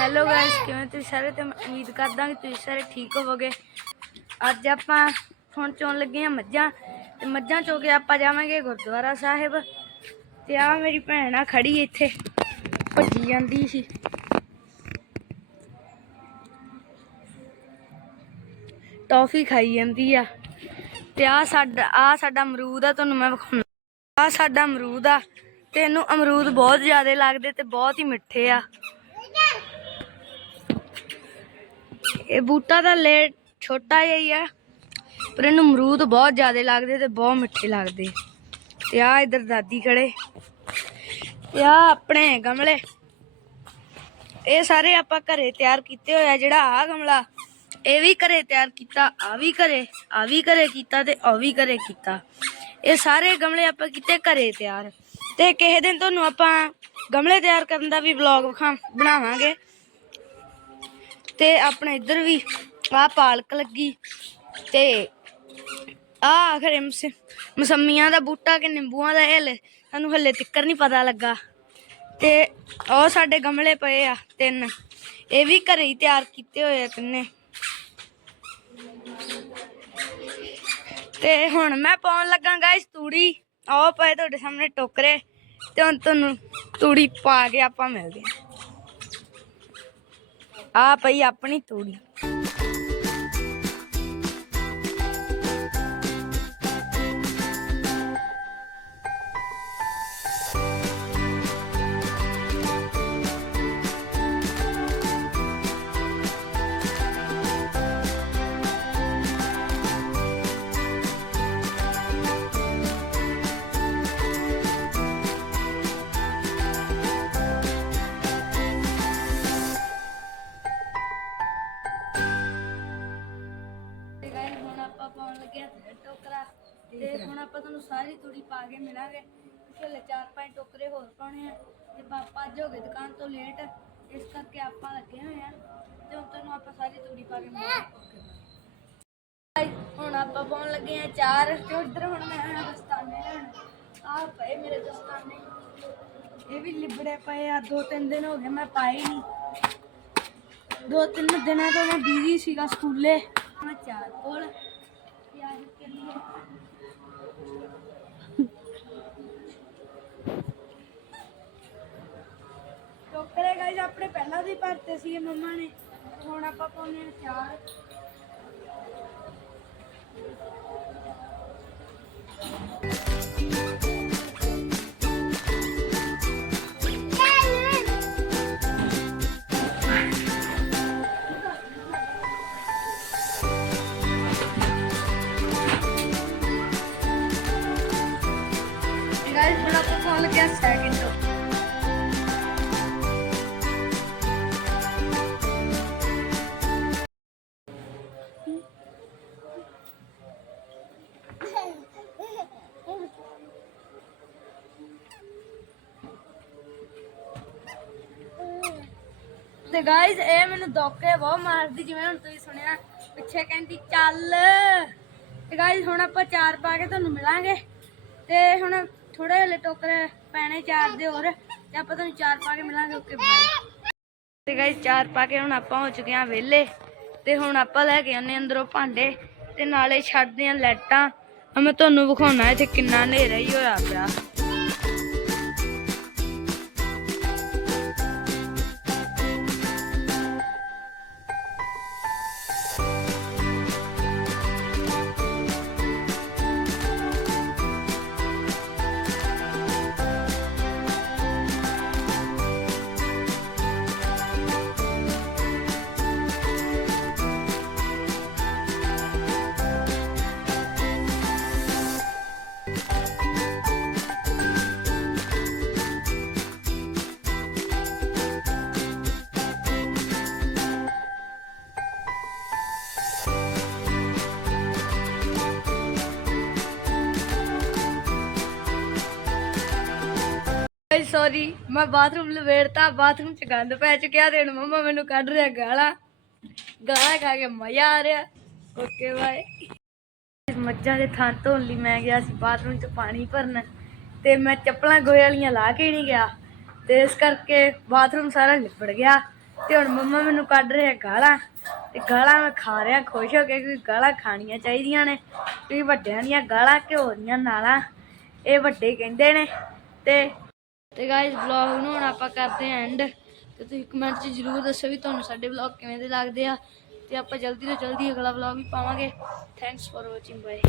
Hello guys ਕਿਵੇਂ ਤੁਸੀਂ ਸਾਰੇ? ਤੇ ਮੈਂ ਉਮੀਦ ਕਰਦਾ ਕਿ ਤੁਸੀਂ ਸਾਰੇ ਠੀਕ ਹੋਵੋਗੇ। ਅੱਜ ਆਪਾਂ ਹੁਣ ਚੋਣ ਲੱਗੇ ਆ ਮੱਝਾਂ। ਤੇ ਮੱਝਾਂ ਚੋ ਕੇ ਆਪਾਂ ਜਾਵਾਂਗੇ ਗੁਰਦੁਆਰਾ ਸਾਹਿਬ। ਤੇ ਆ ਮੇਰੀ ਭੈਣ ਆ ਖੜੀ ਇੱਥੇ। ਭੱਜੀ ਜਾਂਦੀ ਸੀ। ਟੌਫੀ ਖਾਈ ਜਾਂਦੀ ਆ। ਤੇ ਆ ਸਾਡਾ ਆ ਸਾਡਾ ਅਮਰੂਦ ਆ, ਤੁਹਾਨੂੰ ਮੈਂ ਵਿਖਾਉਣਾ। ਆ ਸਾਡਾ ਅਮਰੂਦ ਆ। ਤੇ ਇਹਨੂੰ ਅਮਰੂਦ ਬਹੁਤ ਜ਼ਿਆਦਾ ਲੱਗਦੇ ਤੇ ਬਹੁਤ ਹੀ ਮਿੱਠੇ ਆ। ਇਹ ਬੂਟਾ ਤਾਂ ਲੈ, ਛੋਟਾ ਜਿਹਾ ਹੀ ਆ। ਪਰ ਇਹਨੂੰ ਅਮਰੂਦ ਬਹੁਤ ਜ਼ਿਆਦਾ ਲੱਗਦੇ ਤੇ ਬਹੁਤ ਮਿੱਠੇ ਲੱਗਦੇ। ਤੇ ਆ ਇਧਰ ਦਾਦੀ ਖੜੇ। ਤੇ ਆ ਆਪਣੇ ਗਮਲੇ। ਇਹ ਸਾਰੇ ਆਪਾਂ ਘਰੇ ਤਿਆਰ ਕੀਤੇ ਹੋਏ ਆ, ਜਿਹੜਾ ਆ ਗਮਲਾ। ਇਹ ਵੀ ਘਰੇ ਤਿਆਰ ਕੀਤਾ ਆ ਵੀ ਘਰੇ ਆ ਵੀ ਘਰੇ ਕੀਤਾ ਤੇ ਆ ਵੀ ਘਰੇ ਕੀਤਾ। ਇਹ ਸਾਰੇ ਗਮਲੇ ਆਪਾਂ ਕੀਤੇ ਘਰੇ ਤਿਆਰ। ਤੇ ਕਿਸੇ ਦਿਨ ਤੁਹਾਨੂੰ ਆਪਾਂ ਗਮਲੇ ਤਿਆਰ ਕਰਨ ਦਾ ਵੀ ਵਲੌਗ ਵਿਖਾ ਬਣਾਵਾਂਗੇ। ਤੇ ਆਪਣੇ ਇੱਧਰ ਵੀ ਆ ਪਾਲਕ ਲੱਗੀ ਤੇ ਆ ਆਖਰੇ ਮਸੰਮੀਆਂ ਦਾ ਬੂਟਾ ਕਿ ਨਿੰਬੂਆਂ ਦਾ ਇਹ ਸਾਨੂੰ ਹੱਲੇ ਤਿੱਕਰ ਨਹੀਂ ਪਤਾ ਲੱਗਾ। ਤੇ ਉਹ ਸਾਡੇ ਗਮਲੇ ਪਏ ਆ ਤਿੰਨ। ਇਹ ਵੀ ਘਰੇ ਹੀ ਤਿਆਰ ਕੀਤੇ ਹੋਏ ਆ ਤਿੰਨੇ। ਤੇ ਹੁਣ ਮੈਂ ਪਾਉਣ ਲੱਗਾ ਗਾਇਸ ਤੂੜੀ। ਆਓ ਪਏ ਤੁਹਾਡੇ ਸਾਹਮਣੇ ਟੋਕਰੇ ਤੇ ਹੁਣ ਤੁਹਾਨੂੰ ਤੂੜੀ ਪਾ ਕੇ ਆਪਾਂ ਮਿਲਦੇ ਆ। ਆ ਪਈ ਆਪਣੀ ਤੂੜੀ। ਤੇ ਹੁਣ ਆਪਾਂ ਤੁਹਾਨੂੰ ਸਾਰੀ ਤੂੜੀ ਪਾ ਕੇ ਮਿਲਾਂਗੇ। ਪਿਛਲੇ ਚਾਰ ਪੰਜ ਟੋਕਰੇ ਹੋਰ ਪਾਉਣੇ ਆ। ਤੇ ਪਾਪਾ ਅੱਜ ਹੋ ਗਏ ਦੁਕਾਨ ਤੋਂ ਲੇਟ ਇਸ ਕਰਕੇ ਆਪਾਂ ਲੱਗੇ ਹੋਏ ਆ। ਤੇ ਹੁਣ ਤੁਹਾਨੂੰ ਆਪਾਂ ਸਾਰੀ ਤੂੜੀ ਪਾ ਕੇ ਮਿਲਾਂਗੇ। Guys, ਹੁਣ ਆਪਾਂ ਪਾਉਣ ਲੱਗੇ ਆ ਚਾਰ। ਤੇ ਉਧਰ ਹੁਣ ਮੈਂ ਆਇਆ ਦਸਤਾਨੇ ਲੈਣ। ਆ ਪਏ ਮੇਰੇ ਦਸਤਾਨੇ। ਇਹ ਵੀ ਲਿਬੜੇ ਪਏ ਆ। ਦੋ ਤਿੰਨ ਦਿਨ ਹੋ ਗਏ ਮੈਂ ਪਾਏ ਨਹੀਂ ਦੋ ਤਿੰਨ ਦਿਨਾਂ ਤੋਂ ਮੈਂ ਬਿਜ਼ੀ ਸੀਗਾ ਸਕੂਲੇ। ਮੈਂ ਚਾਰ ਕੋਲ। ਤਿਆਰ ਕਰੀਏ ਟੋਕਰੇ ਗਾਇਸ ਆਪਣੇ ਪਹਿਲਾਂ ਦੇ ਭਰਤੇ ਸੀਗੇ ਮੰਮਾ ਨੇ। ਹੁਣ ਆਪਾਂ ਪਾਉਣੇ ਆ ਚਾਰ। ਗਾਇਸ ਹੁਣ ਆਪਾਂ ਪਾਉਣ ਲੱਗੇ ਆ ਤੇ ਗਾਇਸ ਇਹ ਮੈਨੂੰ ਧੋਕੇ ਬਹੁਤ ਮਾਰਦੀ, ਜਿਵੇਂ ਹੁਣ ਤੁਸੀਂ ਸੁਣਿਆ, ਪਿੱਛੇ ਕਹਿੰਦੀ, ਚੱਲ। ਤੇ ਗਾਇਸ ਹੁਣ ਆਪਾਂ ਚਾਰ ਪਾ ਕੇ ਤੁਹਾਨੂੰ ਮਿਲਾਂਗੇ। ਤੇ ਹੁਣ ਥੋੜੇ ਹਲੇ ਟੋਕਰੇ ਪੈਣੇ ਚਾਰ ਦੇ ਹੋਰ, ਤੇ ਆਪਾਂ ਤੁਹਾਨੂੰ ਚਾਰ ਪਾ ਕੇ ਮਿਲਾਂਗੇ ਓਕੇ ਬਾਏ ਤੇ ਗਾਇਸ ਚਾਰ ਪਾ ਕੇ ਹੁਣ ਆਪਾਂ ਹੋ ਚੁੱਕੇ ਆ ਵਿਹਲੇ। ਤੇ ਹੁਣ ਆਪਾਂ ਲੈ ਕੇ ਆਉਂਦੇ ਅੰਦਰੋਂ ਭਾਂਡੇ, ਤੇ ਨਾਲੇ ਛੱਡਦੇ ਆ ਲਾਈਟਾਂ। ਮੈਂ ਤੁਹਾਨੂੰ ਵਿਖਾਉਣਾ ਇੱਥੇ ਕਿੰਨਾ ਹਨੇਰਾ ਹੀ ਹੋਇਆ ਪਿਆ। ਸੌਰੀ ਮੈਂ ਬਾਥਰੂਮ ਲਵੇੜਤਾ ਬਾਥਰੂਮ ਚ ਗੰਦ ਪੈ ਚੁੱਕਿਆ ਤੇ ਹੁਣ ਮੰਮਾ ਮੈਨੂੰ ਕੱਢ ਰਿਹਾ ਗਾਲਾਂ। ਗਾਲਾਂ ਖਾ ਕੇ ਮਜ਼ਾ ਆ ਰਿਹਾ। ਓਕੇ ਬਾਏ ਮੱਝਾਂ ਦੇ ਥਾਂ ਧੋਣ ਲਈ ਮੈਂ ਗਿਆ ਸੀ ਬਾਥਰੂਮ ਚ ਪਾਣੀ ਭਰਨ ਤੇ ਮੈਂ ਚੱਪਲਾਂ ਗੋਹੇ ਵਾਲੀਆਂ ਲਾ ਕੇ ਨਹੀਂ ਗਿਆ। ਤੇ ਇਸ ਕਰਕੇ ਬਾਥਰੂਮ ਸਾਰਾ ਲਿਪੜ ਗਿਆ ਤੇ ਹੁਣ ਮੰਮਾ ਮੈਨੂੰ ਕੱਢ ਰਿਹਾ ਗਾਲਾਂ। ਤੇ ਗਾਲਾਂ ਮੈਂ ਖਾ ਰਿਹਾ, ਖੁਸ਼ ਹੋ ਕੇ ਕਿਉਂਕਿ ਗਾਲਾਂ ਖਾਣੀਆਂ ਚਾਹੀਦੀਆਂ ਨੇ। ਕਿ ਵੱਡਿਆਂ ਦੀਆਂ ਗਾਲਾਂ, ਘਿਓ ਦੀਆਂ ਨਾਲਾਂ। ਇਹ ਵੱਡੇ ਕਹਿੰਦੇ ਨੇ। ਤੇ ਤੇ ਗਾਇਸ ਵਲੌਗ ਨੂੰ ਹੁਣ ਆਪਾਂ ਕਰਦੇ ਆਂ ਐਂਡ ਤੇ ਤੁਸੀਂ ਕਮੈਂਟ 'ਚ ਜਰੂਰ ਦੱਸੋ ਵੀ ਤੁਹਾਨੂੰ ਸਾਡੇ ਵਲੌਗ ਕਿਵੇਂ ਦੇ ਲੱਗਦੇ ਆ। ਤੇ ਆਪਾਂ ਜਲਦੀ ਤੋਂ ਜਲਦੀ ਅਗਲਾ ਵਲੌਗ ਵੀ ਪਾਵਾਂਗੇ। Thanks for watching bye